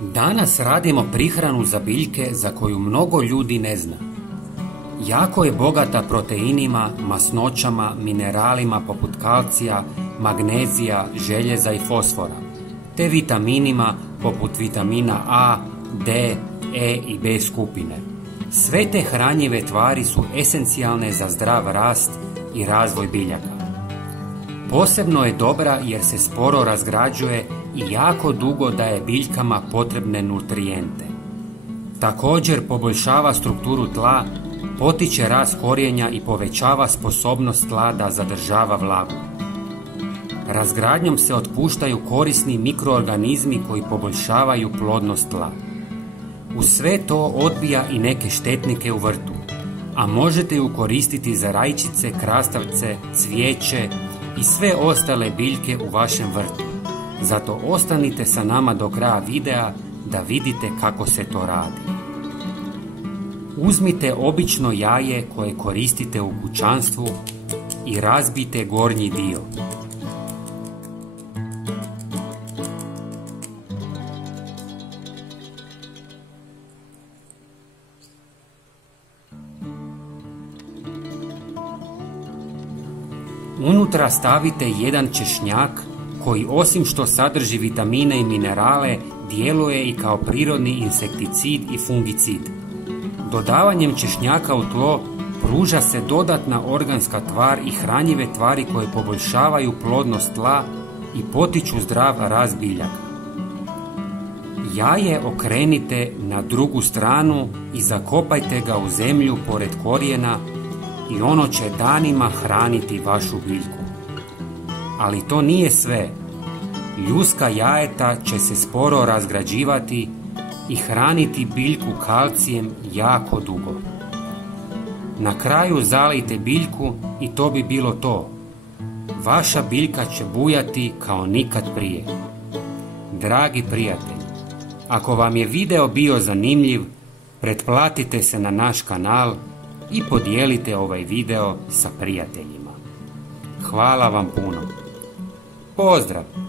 Danas radimo prihranu za biljke za koju mnogo ljudi ne zna. Jako je bogata proteinima, masnoćama, mineralima poput kalcija, magnezija, željeza i fosfora, te vitaminima poput vitamina A, D, E i B skupine. Sve te hranjive tvari su esencijalne za zdrav rast i razvoj biljaka. Posebno je dobra jer se sporo razgrađuje i jako dugo daje biljkama potrebne nutrijente. Također poboljšava strukturu tla, potiče rast korijenja i povećava sposobnost tla da zadržava vlagu. Razgradnjom se otpuštaju korisni mikroorganizmi koji poboljšavaju plodnost tla. Uz sve to odbija i neke štetnike u vrtu, a možete ju koristiti za rajčice, krastavce, cvijeće i sve ostale biljke u vašem vrtu. Zato ostanite sa nama do kraja videa da vidite kako se to radi. Uzmite obično jaje koje koristite u kućanstvu i razbijte gornji dio. Unutra stavite jedan češnjak koji osim što sadrži vitamine i minerale djeluje i kao prirodni insekticid i fungicid. Dodavanjem češnjaka u tlo pruža se dodatna organska tvar i hranjive tvari koje poboljšavaju plodnost tla i potiču zdrav rast biljaka. Jaje okrenite na drugu stranu i zakopajte ga u zemlju pored korijena i ono će danima hraniti vašu biljku. Ali to nije sve. Ljuska jajeta će se sporo razgrađivati i hraniti biljku kalcijem jako dugo. Na kraju zalijte biljku i to bi bilo to. Vaša biljka će bujati kao nikad prije. Dragi prijatelji, ako vam je video bio zanimljiv, pretplatite se na naš kanal i podijelite ovaj video sa prijateljima. Hvala vam puno. Pozdrav!